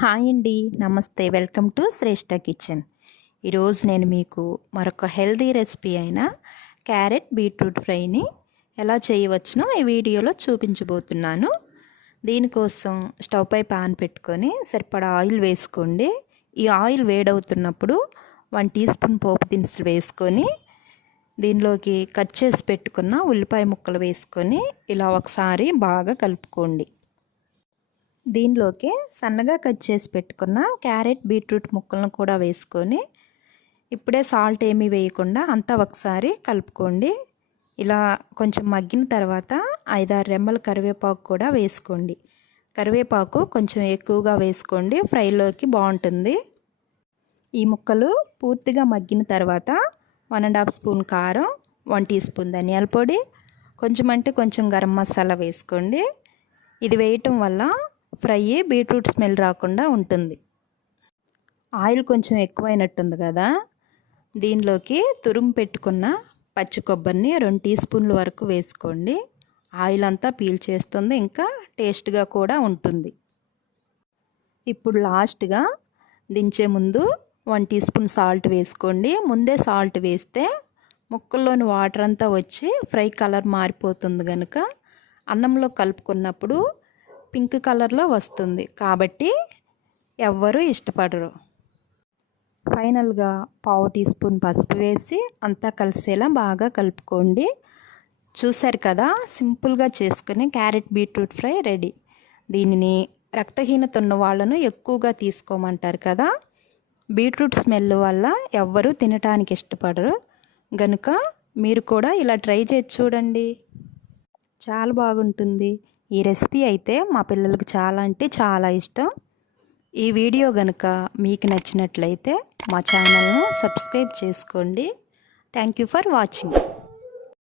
Hi అండి, నమస్తే. Welcome to Shreshta kitchen. ఈరోజు నేను మీకు మరొక హెల్దీ రెసిపీ అయిన క్యారెట్ బీట్రూట్ ఫ్రైని ఎలా చేయవచ్చునో ఈ వీడియోలో చూపించబోతున్నాను. దీనికోసం స్టవ్ పై పాన్ పెట్టుకొని సరిపడా ఆయిల్ వేసుకోండి. ఈ ఆయిల్ వేడవుతున్నప్పుడు 1 టీ స్పూన్ పోపు దినుసులు వేసుకొని దీనిలోకి కట్ చేసి పెట్టుకున్న ఉల్లిపాయ ముక్కలు వేసుకొని ఇలా ఒకసారి బాగా కలుపుకోండి. దీనిలోకి సన్నగా కట్ చేసి పెట్టుకున్న క్యారెట్ బీట్రూట్ ముక్కలను కూడా వేసుకొని ఇప్పుడే సాల్ట్ ఏమీ వేయకుండా అంతా ఒకసారి కలుపుకోండి. ఇలా కొంచెం మగ్గిన తర్వాత 5-6 రెమ్మల కరివేపాకు కూడా వేసుకోండి. కరివేపాకు కొంచెం ఎక్కువగా వేసుకోండి, ఫ్రైలోకి బాగుంటుంది. ఈ ముక్కలు పూర్తిగా మగ్గిన తర్వాత 1.5 స్పూన్ కారం, 1 టీ స్పూన్ ధనియాల పొడి, కొంచెం గరం మసాలా వేసుకోండి. ఇది వేయటం వల్ల ఫ్రై బీట్రూట్ స్మెల్ రాకుండా ఉంటుంది. ఆయిల్ కొంచెం ఎక్కువైనట్టుంది కదా, దీనిలోకి తురుము పెట్టుకున్న పచ్చి కొబ్బరిని 2 టీ స్పూన్ల వరకు వేసుకోండి. ఆయిల్ అంతా పీల్చేస్తుంది, ఇంకా టేస్ట్గా కూడా ఉంటుంది. ఇప్పుడు లాస్ట్గా దించే ముందు 1 టీ స్పూన్ సాల్ట్ వేసుకోండి. ముందే సాల్ట్ వేస్తే ముక్కల్లోని వాటర్ అంతా వచ్చి ఫ్రై కలర్ మారిపోతుంది కనుక అన్నంలో కలుపుకున్నప్పుడు పింక్ కలర్లో వస్తుంది, కాబట్టి ఎవ్వరూ ఇష్టపడరు. ఫైనల్గా 1/2 టీ స్పూన్ పసుపు వేసి అంతా కలిసేలా బాగా కలుపుకోండి. చూసారు కదా, సింపుల్గా చేసుకుని క్యారెట్ బీట్రూట్ ఫ్రై రెడీ. దీనిని రక్తహీనత ఉన్న వాళ్ళను ఎక్కువగా తీసుకోమంటారు కదా, బీట్రూట్ స్మెల్ వల్ల ఎవ్వరూ తినటానికి ఇష్టపడరు గనుక మీరు కూడా ఇలా ట్రై చేసి చూడండి, చాలా బాగుంటుంది. ఈ రెసిపీ అయితే మా పిల్లలకు చాలా అంటే చాలా ఇష్టం. ఈ వీడియో కనుక మీకు నచ్చినట్లయితే మా ఛానల్ను సబ్స్క్రైబ్ చేసుకోండి. Thank you for watching.